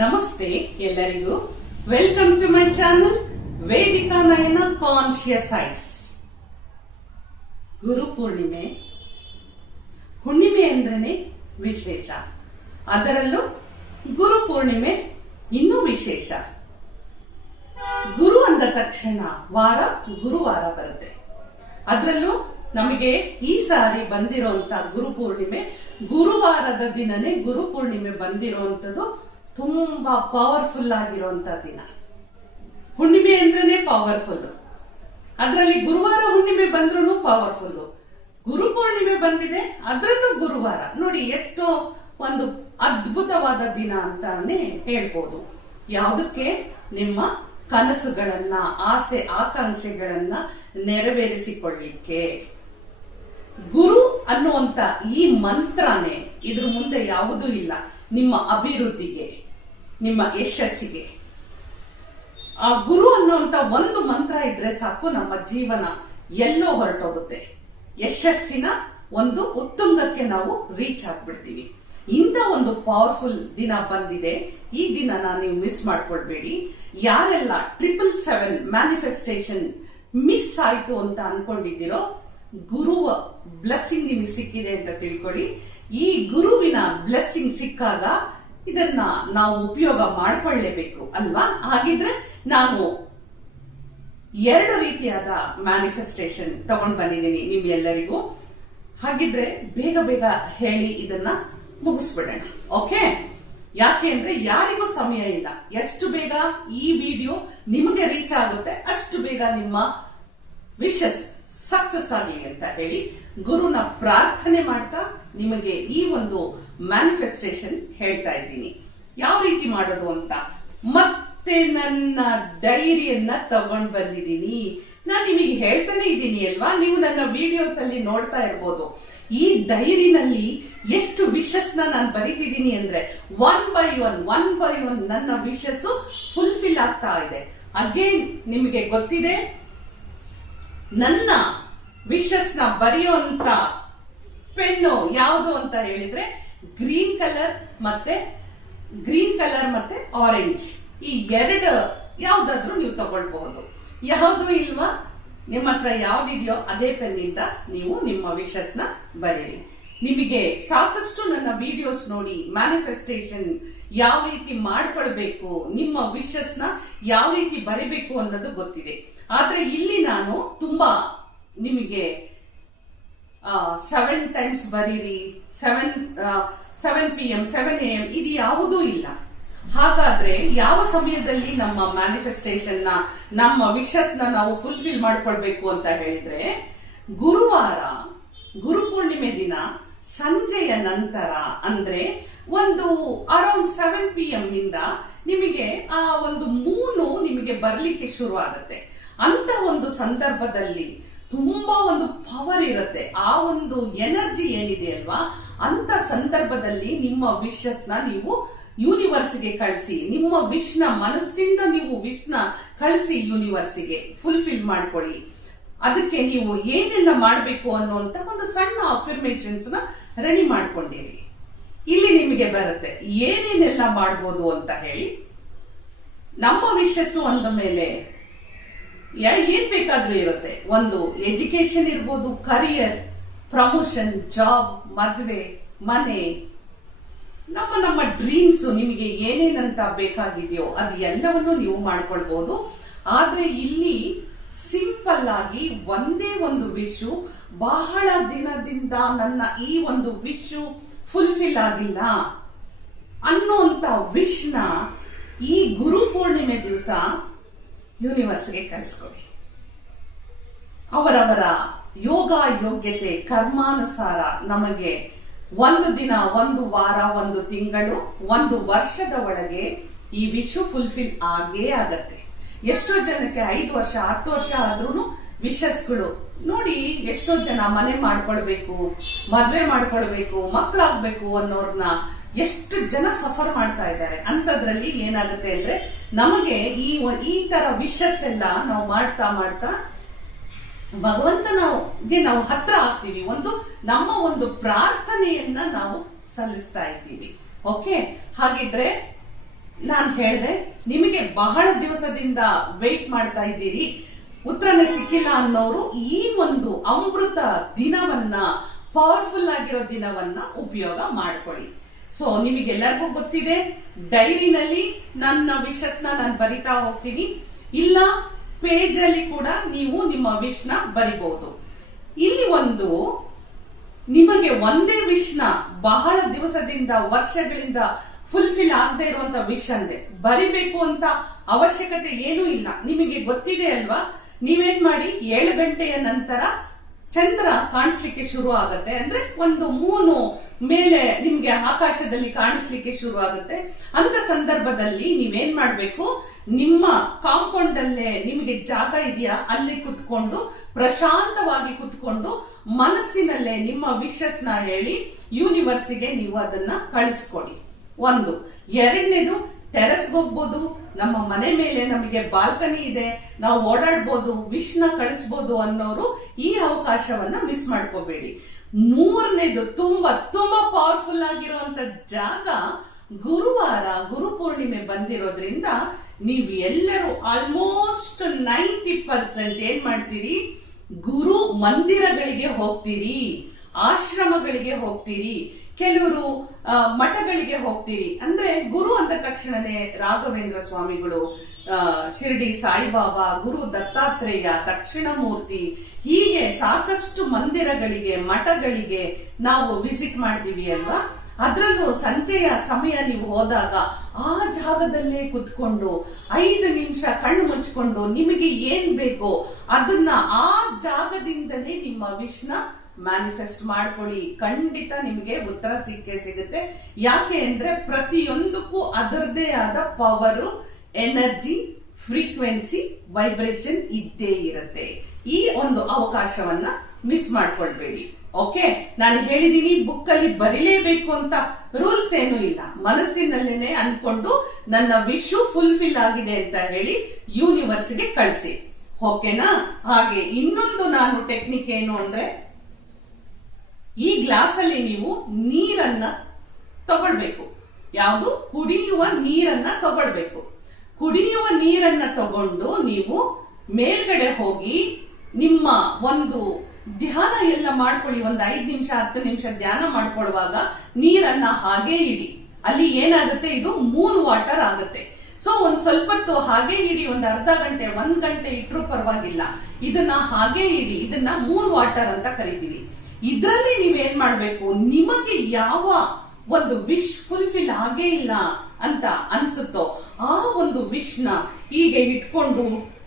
ನಮಸ್ತೆ ಎಲ್ಲರಿಗೂ. Welcome to my channel Vedika Nayana conscious eyes. Guru Purnima, ಹುಣ್ಣಿಮೆ ಅಂದ್ರೇನೆ ವಿಶೇಷ, ಅದರಲ್ಲೂ ಗುರು ಪೂರ್ಣಿಮೆ ಇನ್ನೂ ವಿಶೇಷ. ಗುರು ಅಂದ ತಕ್ಷಣ ವಾರ ಗುರುವಾರ ಬರುತ್ತೆ. ಅದರಲ್ಲೂ ನಮಗೆ ಈ ಸಾರಿ ಬಂದಿರುವಂತ ಗುರು ಪೂರ್ಣಿಮೆ ಗುರುವಾರದ ದಿನನೇ ಗುರು ಪೂರ್ಣಿಮೆ ಬಂದಿರುವಂತದ್ದು ತುಂಬಾ ಪವರ್ಫುಲ್ ಆಗಿರುವಂತ ದಿನ. ಹುಣ್ಣಿಮೆ ಅಂದ್ರೇನೆ ಪವರ್ಫುಲ್, ಅದರಲ್ಲಿ ಗುರುವಾರ ಹುಣ್ಣಿಮೆ ಬಂದ್ರೂ ಪವರ್ಫುಲ್. ಗುರು ಪೂರ್ಣಿಮೆ ಬಂದಿದೆ, ಅದರಲ್ಲೂ ಗುರುವಾರ. ನೋಡಿ ಎಷ್ಟೋ ಒಂದು ಅದ್ಭುತವಾದ ದಿನ ಅಂತಾನೆ ಹೇಳ್ಬೋದು. ಯಾವುದಕ್ಕೆ? ನಿಮ್ಮ ಕನಸುಗಳನ್ನ, ಆಸೆ ಆಕಾಂಕ್ಷೆಗಳನ್ನ ನೆರವೇರಿಸಿಕೊಳ್ಳಿಕ್ಕೆ. ಗುರು ಅನ್ನುವಂತ ಈ ಮಂತ್ರನೇ, ಇದ್ರ ಮುಂದೆ ಯಾವುದೂ ಇಲ್ಲ. ನಿಮ್ಮ ಅಭಿವೃದ್ಧಿಗೆ, ನಿಮ್ಮ ಯಶಸ್ಸಿಗೆ ಆ ಗುರು ಅನ್ನುವಂತ ಒಂದು ಮಂತ್ರ ಇದ್ರೆ ಸಾಕು, ನಮ್ಮ ಜೀವನ ಎಲ್ಲೋ ಹೊರಟೋಗುತ್ತೆ. ಯಶಸ್ಸಿನ ಒಂದು ಉತ್ತುಂಗಕ್ಕೆ ನಾವು ರೀಚ್ ಆಗ್ಬಿಡ್ತೀವಿ. ಇಂಥ ಒಂದು ಪವರ್ಫುಲ್ ದಿನ ಬಂದಿದೆ. ಈ ದಿನನ ನೀವು ಮಿಸ್ ಮಾಡ್ಕೊಳ್ಬೇಡಿ. ಯಾರೆಲ್ಲ 777 ಮ್ಯಾನಿಫೆಸ್ಟೇಷನ್ ಮಿಸ್ ಆಯ್ತು ಅಂತ ಅನ್ಕೊಂಡಿದ್ದೀರೋ, ಗುರುವ ಬ್ಲೆಸ್ಸಿಂಗ್ ನಿಮಗೆ ಸಿಕ್ಕಿದೆ ಅಂತ ತಿಳ್ಕೊಳ್ಳಿ. ಈ ಗುರುವಿನ ಬ್ಲೆಸ್ಸಿಂಗ್ ಸಿಕ್ಕಾಗ ಇದನ್ನ ನಾವು ಉಪಯೋಗ ಮಾಡ್ಕೊಳ್ಳೇಬೇಕು ಅಲ್ವಾ? ಹಾಗಿದ್ರೆ ನಾನು 2 ರೀತಿಯಾದ ಮ್ಯಾನಿಫೆಸ್ಟೇಷನ್ ತಗೊಂಡ್ ಬಂದಿದ್ದೀನಿ ನಿಮ್ಗೆಲ್ಲರಿಗೂ. ಹಾಗಿದ್ರೆ ಬೇಗ ಬೇಗ ಹೇಳಿ ಇದನ್ನ ಮುಗಿಸ್ಬಿಡೋಣ. ಓಕೆ? ಯಾಕೆ ಅಂದ್ರೆ ಯಾರಿಗೂ ಸಮಯ ಇಲ್ಲ. ಎಷ್ಟು ಬೇಗ ಈ ವಿಡಿಯೋ ನಿಮಗೆ ರೀಚ್ ಆಗುತ್ತೆ ಅಷ್ಟು ಬೇಗ ನಿಮ್ಮ ವಿಶಸ್ ಸಕ್ಸಸ್ ಆಗಲಿ ಅಂತ ಹೇಳಿ ಗುರುನ ಪ್ರಾರ್ಥನೆ ಮಾಡ್ತಾ ನಿಮಗೆ ಈ ಒಂದು ಮ್ಯಾನಿಫೆಸ್ಟೇಷನ್ ಹೇಳ್ತಾ ಇದ್ದೀನಿ. ಯಾವ ರೀತಿ ಮಾಡೋದು ಅಂತ. ಮತ್ತೆ ನನ್ನ ಡೈರಿಯನ್ನ ತಗೊಂಡ್ ಬಂದಿದ್ದೀನಿ. ನಾನು ನಿಮಗೆ ಹೇಳ್ತಾನೆ ಇದ್ದೀನಿ ಅಲ್ವಾ, ನೀವು ನನ್ನ ವಿಡಿಯೋಸ್ ಅಲ್ಲಿ ನೋಡ್ತಾ ಇರ್ಬೋದು. ಈ ಡೈರಿನಲ್ಲಿ ಎಷ್ಟು ವಿಶಸ್ ನಾನು ಬರೀತಿದ್ದೀನಿ ಅಂದ್ರೆ ಒನ್ ಬೈ ಒನ್ ನನ್ನ ವಿಶಸ್ ಫುಲ್ಫಿಲ್ ಆಗ್ತಾ ಇದೆ. ಅಗೇನ್ ನಿಮಗೆ ಗೊತ್ತಿದೆ, ನನ್ನ ವಿಶಸ್ ನ ಬರೆಯುವಂತ ಪೆನ್ನು ಯಾವುದು ಅಂತ ಹೇಳಿದ್ರೆ ಗ್ರೀನ್ ಕಲರ್ ಮತ್ತೆ ಆರೆಂಜ್. ಈ 2 ಯಾವ್ದಾದ್ರೂ ನೀವು ತಗೊಳ್ಬಹುದು. ಯಾವುದು ಇಲ್ವಾ, ನಿಮ್ಮ ಹತ್ರ ಯಾವ್ದಿದೆಯೋ ಅದೇ ಪೆನ್ನಿಂದ ನೀವು ನಿಮ್ಮ ವಿಶಸ್ ನ ಬರೀರಿ. ನಿಮಗೆ ಸಾಕಷ್ಟು ನನ್ನ ವಿಡಿಯೋಸ್ ನೋಡಿ ಮ್ಯಾನಿಫೆಸ್ಟೇಷನ್ ಯಾವ ರೀತಿ ಮಾಡ್ಕೊಳ್ಬೇಕು, ನಿಮ್ಮ ವಿಶಸ್ ನ ಯಾವ ರೀತಿ ಬರಿಬೇಕು ಅನ್ನೋದು ಗೊತ್ತಿದೆ. ಆದ್ರೆ ಇಲ್ಲಿ ನಾನು ತುಂಬಾ ನಿಮಗೆ 7 ಟೈಮ್ಸ್ ಬರೀರಿ, 7 PM 7 AM ಇದು ಯಾವುದೂ ಇಲ್ಲ. ಹಾಗಾದ್ರೆ ಯಾವ ಸಮಯದಲ್ಲಿ ನಮ್ಮ ಮ್ಯಾನಿಫೆಸ್ಟೇಷನ್ ನ, ನಮ್ಮ ವಿಶಸ್ ನ ನಾವು ಫುಲ್ಫಿಲ್ ಮಾಡ್ಕೊಳ್ಬೇಕು ಅಂತ ಹೇಳಿದ್ರೆ, ಗುರುವಾರ ಗುರು ಪೂರ್ಣಿಮೆ ದಿನ ಸಂಜೆಯ ನಂತರ, ಅಂದ್ರೆ ಒಂದು ಅರೌಂಡ್ 7 PM ಇಂದ ನಿಮಗೆ ಆ ಒಂದು ಮೂನು ನಿಮಗೆ ಬರ್ಲಿಕ್ಕೆ ಶುರು ಆಗುತ್ತೆ. ಅಂತ ಒಂದು ಸಂದರ್ಭದಲ್ಲಿ ತುಂಬಾ ಒಂದು ಪವರ್ ಇರುತ್ತೆ. ಆ ಒಂದು ಎನರ್ಜಿ ಏನಿದೆ ಅಲ್ವಾ, ಅಂತ ಸಂದರ್ಭದಲ್ಲಿ ನಿಮ್ಮ ವಿಶಸ್ ನ ನೀವು ಯೂನಿವರ್ಸ್ಗೆ ಕಳಿಸಿ. ನಿಮ್ಮ ವಿಶ್ ನ ಮನಸ್ಸಿಂದ ನೀವು ವಿಶ್ ನ ಕಳಿಸಿ ಯೂನಿವರ್ಸ್ಗೆ ಫುಲ್ಫಿಲ್ ಮಾಡ್ಕೊಳ್ಳಿ. ಅದಕ್ಕೆ ನೀವು ಏನೆಲ್ಲ ಮಾಡಬೇಕು ಅನ್ನುವಂತ ಒಂದು ಸಣ್ಣ ಅಫರ್ಮೇಷನ್ಸ್ ನ ರೆಡಿ ಮಾಡ್ಕೊಂಡಿರಿ. ಇಲ್ಲಿ ನಿಮಗೆ ಬರುತ್ತೆ ಏನೇನೆಲ್ಲ ಮಾಡ್ಬೋದು ಅಂತ ಹೇಳಿ. ನಮ್ಮ ವಿಶಸ್ಸು ಅಂದ ಮೇಲೆ ಏನ್ ಬೇಕಾದ್ರೂ ಇರುತ್ತೆ. ಒಂದು ಎಜುಕೇಶನ್ ಇರ್ಬೋದು, ಕರಿಯರ್, ಪ್ರಮೋಷನ್, ಜಾಬ್, ಮದ್ವೆ, ಮನೆ, ನಮ್ಮ ಡ್ರೀಮ್ಸ್, ನಿಮಗೆ ಏನೇನಂತ ಬೇಕಾಗಿದೆಯೋ ಅದು ಎಲ್ಲವನ್ನು ನೀವು ಮಾಡ್ಕೊಳ್ಬಹುದು. ಆದ್ರೆ ಇಲ್ಲಿ ಸಿಂಪಲ್ ಆಗಿ ಒಂದೇ ಒಂದು ವಿಶ್, ಬಹಳ ದಿನದಿಂದ ನನ್ನ ಈ ಒಂದು ವಿಶ್ ಫುಲ್ಫಿಲ್ ಆಗಿಲ್ಲ ಅನ್ನುವಂತ ವಿಶ್ ನ ಈ ಗುರು ಪೂರ್ಣಿಮೆ ದಿವಸ ಯೂನಿವರ್ಸ್ಗೆ ಕಳಿಸ್ಕೊಡಿ. ಅವರವರ ಯೋಗ ಯೋಗ್ಯತೆ ಕರ್ಮಾನುಸಾರ ನಮಗೆ 1 ದಿನ, 1 ವಾರ, 1 ತಿಂಗಳು, 1 ವರ್ಷದ ಒಳಗೆ ಈ ವಿಶ್ ಫುಲ್ಫಿಲ್ ಆಗೇ ಆಗತ್ತೆ. ಎಷ್ಟೋ ಜನಕ್ಕೆ 5 ವರ್ಷ 10 ವರ್ಷ ಆದ್ರೂ ವಿಶಸ್ಗಳು ನೋಡಿ. ಎಷ್ಟೋ ಜನ ಮನೆ ಮಾಡ್ಕೊಳ್ಬೇಕು, ಮದ್ವೆ ಮಾಡ್ಕೊಳ್ಬೇಕು, ಮಕ್ಕಳಾಗ್ಬೇಕು ಅನ್ನೋರ್ನ ಎಷ್ಟು ಜನ ಸಫರ್ ಮಾಡ್ತಾ ಇದ್ದಾರೆ. ಅಂತದ್ರಲ್ಲಿ ಏನಾಗುತ್ತೆ ಅಂದ್ರೆ ನಮಗೆ ಈ ತರ ವಿಶಸ್ ಎಲ್ಲ ನಾವು ಮಾಡ್ತಾ ಭಗವಂತನಿಗೆ ನಾವು ಹತ್ರ ಆಗ್ತೀವಿ. ನಮ್ಮ ಒಂದು ಪ್ರಾರ್ಥನೆಯನ್ನ ನಾವು ಸಲ್ಲಿಸ್ತಾ ಇದ್ದೀವಿ. ಓಕೆ? ಹಾಗಿದ್ರೆ ನಾನು ಹೇಳಿದೆ, ನಿಮಗೆ ಬಹಳ ದಿವಸದಿಂದ ವೇಟ್ ಮಾಡ್ತಾ ಇದ್ದೀರಿ, ಉತ್ತರನೇ ಸಿಕ್ಕಿಲ್ಲ ಅನ್ನೋರು ಈ ಒಂದು ಅಮೃತ ದಿನವನ್ನ, ಪವರ್ಫುಲ್ ಆಗಿರೋ ದಿನವನ್ನ ಉಪಯೋಗ ಮಾಡ್ಕೊಳ್ಳಿ. ಸೊ ನಿಮಗೆಲ್ಲರಿಗೂ ಗೊತ್ತಿದೆ, ಡೈರಿನಲ್ಲಿ ನನ್ನ ವಿಶಸ್ನ ನಾನು ಬರಿತಾ ಹೋಗ್ತೀನಿ, ಇಲ್ಲ ಪೇಜ್ ಅಲ್ಲಿ ಕೂಡ ನೀವು ನಿಮ್ಮ ವಿಶ್ನ ಬರಿಬಹುದು. ಇಲ್ಲಿ ಒಂದು ನಿಮಗೆ ಒಂದೇ ವಿಶ್ನ ಬಹಳ ದಿವಸದಿಂದ, ವರ್ಷಗಳಿಂದ ಫುಲ್ಫಿಲ್ ಆಗದೆ ಇರುವಂತ ವಿಶ್ ಅಂದೆ ಬರಿಬೇಕು ಅಂತ ಅವಶ್ಯಕತೆ ಏನೂ ಇಲ್ಲ. ನಿಮಗೆ ಗೊತ್ತಿದೆ ಅಲ್ವಾ, ನೀವೇನ್ ಮಾಡಿ 7 ಗಂಟೆಯ ನಂತರ ಚಂದ್ರ ಕಾಣಿಸ್ಲಿಕ್ಕೆ ಶುರು ಆಗತ್ತೆ, ಅಂದ್ರೆ ಒಂದು ಮೂನು ಮೇಲೆ ನಿಮ್ಗೆ ಆಕಾಶದಲ್ಲಿ ಕಾಣಿಸ್ಲಿಕ್ಕೆ ಶುರು ಆಗುತ್ತೆ. ಅಂತ ಸಂದರ್ಭದಲ್ಲಿ ನೀವೇನ್ ಮಾಡ್ಬೇಕು, ನಿಮ್ಮ ಕಾಂಪೌಂಡ್ ಅಲ್ಲೇ ನಿಮಗೆ ಜಾಗ ಇದೆಯಾ ಅಲ್ಲಿ ಕುತ್ಕೊಂಡು, ಪ್ರಶಾಂತವಾಗಿ ಕುತ್ಕೊಂಡು ಮನಸ್ಸಿನಲ್ಲೇ ನಿಮ್ಮ ವಿಶಸ್ನ ಹೇಳಿ ಯೂನಿವರ್ಸಿಗೆ ನೀವು ಅದನ್ನ ಕಳಿಸ್ಕೊಡಿ. ಒಂದು. ಎರಡನೇದು, ಟೆರೆಸ್ಗೆ ಹೋಗ್ಬೋದು, ನಮ್ಮ ಮನೆ ಮೇಲೆ ನಮಗೆ ಬಾಲ್ಕನಿ ಇದೆ, ನಾವು ಓಡಾಡ್ಬೋದು, ವಿಶ್ನ ಕಳಿಸ್ಬೋದು ಅನ್ನೋರು ಈ ಅವಕಾಶವನ್ನ ಮಿಸ್ ಮಾಡ್ಕೋಬೇಡಿ. ಮೂರನೇದು, ತುಂಬಾ ತುಂಬಾ ಪವರ್ಫುಲ್ ಆಗಿರುವಂತ ಜಾಗ ಗುರುವಾರ, ಗುರು ಪೂರ್ಣಿಮೆ ಬಂದಿರೋದ್ರಿಂದ ನೀವು ಎಲ್ಲರೂ ಆಲ್ಮೋಸ್ಟ್ 90% ಏನ್ ಮಾಡ್ತೀರಿ, ಗುರು ಮಂದಿರಗಳಿಗೆ ಹೋಗ್ತೀರಿ, ಆಶ್ರಮಗಳಿಗೆ ಹೋಗ್ತೀರಿ, ಕೆಲವರು ಮಠಗಳಿಗೆ ಹೋಗ್ತೀರಿ. ಅಂದ್ರೆ ಗುರು ಅಂದ ತಕ್ಷಣನೇ ರಾಘವೇಂದ್ರ ಸ್ವಾಮಿಗಳು, ಶಿರ್ಡಿ ಸಾಯಿಬಾಬಾ, ಗುರು ದತ್ತಾತ್ರೇಯ, ದಕ್ಷಿಣಮೂರ್ತಿ, ಹೀಗೆ ಸಾಕಷ್ಟು ಮಂದಿರಗಳಿಗೆ, ಮಠಗಳಿಗೆ ನಾವು ವಿಸಿಟ್ ಮಾಡ್ತೀವಿ ಅಲ್ವಾ. ಅದ್ರಲ್ಲೂ ಸಂಜೆಯ ಸಮಯ ನೀವು ಹೋದಾಗ ಆ ಜಾಗದಲ್ಲೇ ಕುತ್ಕೊಂಡು 5 ನಿಮಿಷ ಕಣ್ಣು ಮುಚ್ಕೊಂಡು ನಿಮಗೆ ಏನ್ ಬೇಕೋ ಅದನ್ನ ಆ ಜಾಗದಿಂದಲೇ ನಿಮ್ಮ ವಿಶ್ನ ಮ್ಯಾನಿಫೆಸ್ಟ್ ಮಾಡ್ಕೊಳ್ಳಿ. ಖಂಡಿತ ನಿಮಗೆ ಉತ್ತರ ಸಿಕ್ಕೇ ಸಿಗುತ್ತೆ. ಯಾಕೆ ಅಂದ್ರೆ ಪ್ರತಿಯೊಂದಕ್ಕೂ ಅದರದೇ ಆದ ಪವರು, ಎನರ್ಜಿ, ಫ್ರೀಕ್ವೆನ್ಸಿ, ವೈಬ್ರೇಷನ್ ಇದ್ದೇ ಇರುತ್ತೆ. ಈ ಒಂದು ಅವಕಾಶವನ್ನ ಮಿಸ್ ಮಾಡ್ಕೊಳ್ಬೇಡಿ. ಓಕೆ, ನಾನು ಹೇಳಿದೀನಿ, ಬುಕ್ ಅಲ್ಲಿ ಬರೀಲೇಬೇಕು ಅಂತ ರೂಲ್ಸ್ ಏನು ಇಲ್ಲ. ಮನಸ್ಸಿನಲ್ಲೇನೆ ಅನ್ಕೊಂಡು ನನ್ನ ವಿಶ್ ಫುಲ್ಫಿಲ್ ಆಗಿದೆ ಅಂತ ಹೇಳಿ ಯೂನಿವರ್ಸ್ಗೆ ಕಳಿಸಿ. ಓಕೆನಾ? ಹಾಗೆ ಇನ್ನೊಂದು ನಾನು ಟೆಕ್ನಿಕ್ ಏನು ಅಂದ್ರೆ, ಈ ಗ್ಲಾಸ್ ಅಲ್ಲಿ ನೀವು ನೀರನ್ನ ತಗೊಳ್ಬೇಕು. ಯಾವುದು? ಕುಡಿಯುವ ನೀರನ್ನ ತಗೊಳ್ಬೇಕು. ಕುಡಿಯುವ ನೀರನ್ನ ತಗೊಂಡು ನೀವು ಮೇಲ್ಗಡೆ ಹೋಗಿ ನಿಮ್ಮ ಒಂದು ಧ್ಯಾನ ಎಲ್ಲ ಮಾಡ್ಕೊಳ್ಳಿ. ಒಂದು 5 ನಿಮಿಷ 10 ನಿಮಿಷ ಧ್ಯಾನ ಮಾಡ್ಕೊಳ್ಳುವಾಗ ನೀರನ್ನ ಹಾಗೆ ಇಡಿ. ಅಲ್ಲಿ ಏನಾಗುತ್ತೆ, ಇದು ಮೂನ್ ವಾಟರ್ ಆಗುತ್ತೆ. ಸೊ ಒಂದ್ ಸ್ವಲ್ಪ ಹೊತ್ತು ಹಾಗೆ ಇಡಿ, ಒಂದು ಅರ್ಧ ಗಂಟೆ 1 ಗಂಟೆ ಇಟ್ರೂ ಪರವಾಗಿಲ್ಲ. ಇದನ್ನ ಹಾಗೆ ಇಡಿ. ಇದನ್ನ ಮೂನ್ ವಾಟರ್ ಅಂತ ಕರಿತೀವಿ. ಇದರಲ್ಲಿ ನೀವೇನ್ ಮಾಡ್ಬೇಕು, ನಿಮಗೆ ಯಾವ ಒಂದು ವಿಶ್ ಫುಲ್ಫಿಲ್ ಆಗೇ ಇಲ್ಲ ಅಂತ ಅನ್ಸುತ್ತೋ ಆ ಒಂದು ವಿಶ್ನ ಹೀಗೆ ಇಟ್ಕೊಂಡು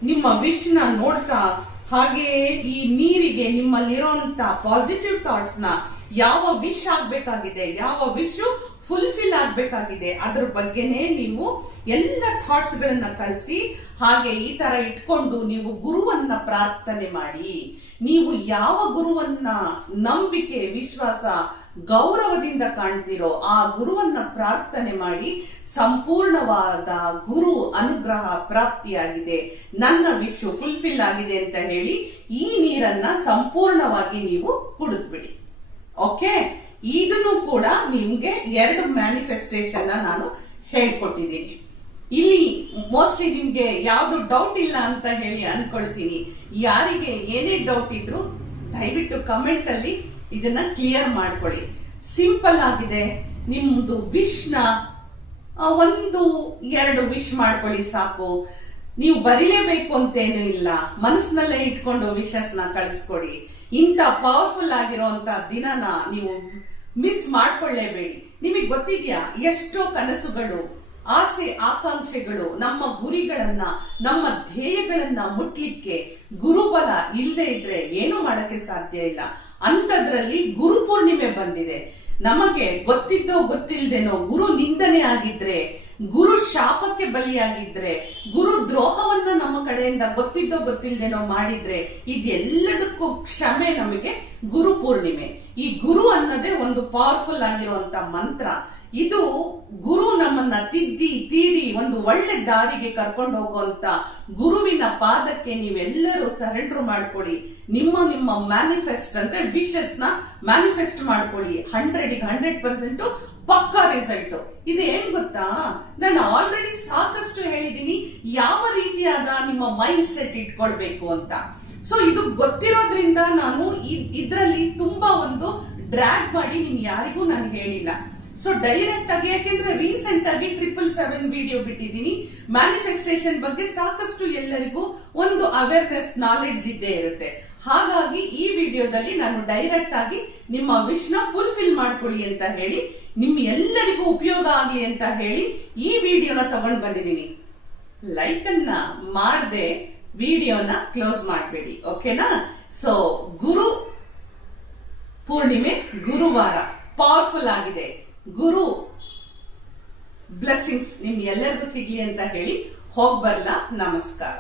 ನಿಮ್ಮ ವಿಶ್ನ ನೋಡ್ತಾ ಹಾಗೆ ಈ ನೀರಿಗೆ ನಿಮ್ಮಲ್ಲಿರುವಂತ ಪಾಸಿಟಿವ್ ಥಾಟ್ಸ್ ನ, ಯಾವ ವಿಶ್ ಆಗ್ಬೇಕಾಗಿದೆ, ಯಾವ ವಿಶ್ ಫುಲ್ಫಿಲ್ ಆಗ್ಬೇಕಾಗಿದೆ ಅದ್ರ ಬಗ್ಗೆನೇ ನೀವು ಎಲ್ಲ ಥಾಟ್ಸ್ ಗಳನ್ನ ಕಳಿಸಿ ಹಾಗೆ ಈ ತರ ಇಟ್ಕೊಂಡು ನೀವು ಗುರುವನ್ನ ಪ್ರಾರ್ಥನೆ ಮಾಡಿ. ನೀವು ಯಾವ ಗುರುವನ್ನ ನಂಬಿಕೆ, ವಿಶ್ವಾಸ, ಗೌರವದಿಂದ ಕಾಣ್ತಿರೋ ಆ ಗುರುವನ್ನ ಪ್ರಾರ್ಥನೆ ಮಾಡಿ, ಸಂಪೂರ್ಣವಾದ ಗುರು ಅನುಗ್ರಹ ಪ್ರಾಪ್ತಿಯಾಗಿದೆ, ನನ್ನ ವಿಶ್ ಫುಲ್ಫಿಲ್ ಆಗಿದೆ ಅಂತ ಹೇಳಿ ಈ ನೀರನ್ನ ಸಂಪೂರ್ಣವಾಗಿ ನೀವು ಕುಡಿದ್ಬಿಡಿ. ಓಕೆ, ಇದನ್ನು ಕೂಡ ನಿಮ್ಗೆ 2 ಮ್ಯಾನಿಫೆಸ್ಟೇಷನ್ ನಾನು ಹೇಳ್ಕೊಟ್ಟಿದ್ದೀನಿ. ಇಲ್ಲಿ ಮೋಸ್ಟ್ಲಿ ನಿಮ್ಗೆ ಯಾವ್ದು ಡೌಟ್ ಇಲ್ಲ ಅಂತ ಹೇಳಿ ಅನ್ಕೊಳ್ತೀನಿ. ಯಾರಿಗೆ ಏನೇ ಡೌಟ್ ಇದ್ರು ದಯವಿಟ್ಟು ಕಮೆಂಟ್ ಅಲ್ಲಿ ಇದನ್ನ ಕ್ಲಿಯರ್ ಮಾಡ್ಕೊಳ್ಳಿ. ಸಿಂಪಲ್ ಆಗಿದೆ. ನಿಮ್ದು ವಿಶ್ನ 1-2 ವಿಶ್ ಮಾಡ್ಕೊಳ್ಳಿ ಸಾಕು. ನೀವು ಬರೀಲೇಬೇಕು ಅಂತೇನು ಇಲ್ಲ, ಮನಸ್ಸಿನಲ್ಲೇ ಇಟ್ಕೊಂಡು ವಿಶಸ್ನ ಕಳಿಸ್ಕೊಡಿ. ಇಂಥ ಪವರ್ಫುಲ್ ಆಗಿರುವಂತ ದಿನನ ನೀವು ಮಿಸ್ ಮಾಡ್ಕೊಳ್ಳೇಬೇಡಿ. ನಿಮಗೆ ಗೊತ್ತಿದ್ಯಾ, ಎಷ್ಟೋ ಕನಸುಗಳು, ಆಸೆ, ಆಕಾಂಕ್ಷೆಗಳು, ನಮ್ಮ ಗುರಿಗಳನ್ನ, ನಮ್ಮ ಧ್ಯೇಯಗಳನ್ನ ಮುಟ್ಲಿಕ್ಕೆ ಗುರುಬಲ ಇಲ್ಲದೆ ಇದ್ರೆ ಏನು ಮಾಡಕ್ಕೆ ಸಾಧ್ಯ ಇಲ್ಲ. ಅಂತದ್ರಲ್ಲಿ ಗುರು ಪೂರ್ಣಿಮೆ ಬಂದಿದೆ. ನಮಗೆ ಗೊತ್ತಿದ್ದೋ ಗೊತ್ತಿಲ್ದೇನೋ ಗುರು ನಿಂದನೆ ಆಗಿದ್ರೆ, ಗುರು ಶಾಪಕ್ಕೆ ಬಲಿಯಾಗಿದ್ರೆ, ಗುರು ದ್ರೋಹವನ್ನ ನಮ್ಮ ಕಡೆಯಿಂದ ಗೊತ್ತಿದ್ದೋ ಗೊತ್ತಿಲ್ದೇನೋ ಮಾಡಿದ್ರೆ, ಇದೆಲ್ಲದಕ್ಕೂ ಕ್ಷಮೆ ನಮಗೆ ಗುರು ಪೂರ್ಣಿಮೆ. ಈ ಗುರು ಅನ್ನೋದೇ ಒಂದು ಪವರ್ಫುಲ್ ಆಗಿರುವಂತ ಮಂತ್ರ. ಇದು ಗುರು ನಮ್ಮನ್ನ ತಿದ್ದಿ ತೀಡಿ ಒಂದು ಒಳ್ಳೆ ದಾರಿಗೆ ಕರ್ಕೊಂಡು ಹೋಗುವಂತ ಗುರುವಿನ ಪಾದಕ್ಕೆ ನೀವೆಲ್ಲರೂ ಸರೆಂಡರ್ ಮಾಡ್ಕೊಳ್ಳಿ. ನಿಮ್ಮ ಮ್ಯಾನಿಫೆಸ್ಟ್ ಅಂದ್ರೆ ವಿಶಸ್ ನ ಮ್ಯಾನಿಫೆಸ್ಟ್ ಮಾಡ್ಕೊಳ್ಳಿ. 100% ಪಕ್ಕಾ ರಿಸಲ್ಟ್. ಇದು ಏನ್ ಗೊತ್ತಾ, ನಾನು ಆಲ್ರೆಡಿ ಸಾಕಷ್ಟು ಹೇಳಿದೀನಿ ಯಾವ ರೀತಿಯಾದ ನಿಮ್ಮ ಮೈಂಡ್ ಸೆಟ್ ಇಟ್ಕೊಳ್ಬೇಕು ಅಂತ. ಸೊ ಇದು ಗೊತ್ತಿರೋದ್ರಿಂದ ನಾನು ಇದ್ರಲ್ಲಿ ತುಂಬಾ ಒಂದು ಡ್ರ್ಯಾಗ್ ಮಾಡಿ ನಿಮ್ ಯಾರಿಗೂ ನಾನು ಹೇಳಿಲ್ಲ. ಸೊ ಡೈರೆಕ್ಟ್ ಆಗಿ, ಯಾಕೆಂದ್ರೆ ರೀಸೆಂಟ್ ಆಗಿ 777 ವಿಡಿಯೋ ಬಿಟ್ಟಿದ್ದೀನಿ. ಮ್ಯಾನಿಫೆಸ್ಟೇಷನ್ ಬಗ್ಗೆ ಸಾಕಷ್ಟು ಎಲ್ಲರಿಗೂ ಒಂದು ಅವೇರ್ನೆಸ್ ನಾಲೆಡ್ಜ್ ಇದ್ದೇ ಇರುತ್ತೆ. ಹಾಗಾಗಿ ಈ ವಿಡಿಯೋದಲ್ಲಿ ನಾನು ಡೈರೆಕ್ಟ್ ಆಗಿ ನಿಮ್ಮ ವಿಶ್ ನ ಫುಲ್ಫಿಲ್ ಮಾಡ್ಕೊಳ್ಳಿ ಅಂತ ಹೇಳಿ, ನಿಮ್ ಎಲ್ಲರಿಗೂ ಉಪಯೋಗ ಆಗ್ಲಿ ಅಂತ ಹೇಳಿ ಈ ವಿಡಿಯೋನ ತಗೊಂಡ್ ಬಂದಿದ್ದೀನಿ. ಲೈಕ್ ಅನ್ನ ಮಾಡದೆ ವಿಡಿಯೋನ ಕ್ಲೋಸ್ ಮಾಡಬೇಡಿ, ಓಕೆನಾ? ಸೊ ಗುರು ಪೂರ್ಣಿಮೆ, ಗುರುವಾರ ಪವರ್ಫುಲ್ ಆಗಿದೆ. ಗುರು ಬ್ಲೆಸ್ಸಿಂಗ್ಸ್ ನಿಮ್ ಎಲ್ಲರಿಗೂ ಸಿಗ್ಲಿ ಅಂತ ಹೇಳಿ ಹೋಗ್ಬರ್ಲಾ. ನಮಸ್ಕಾರ.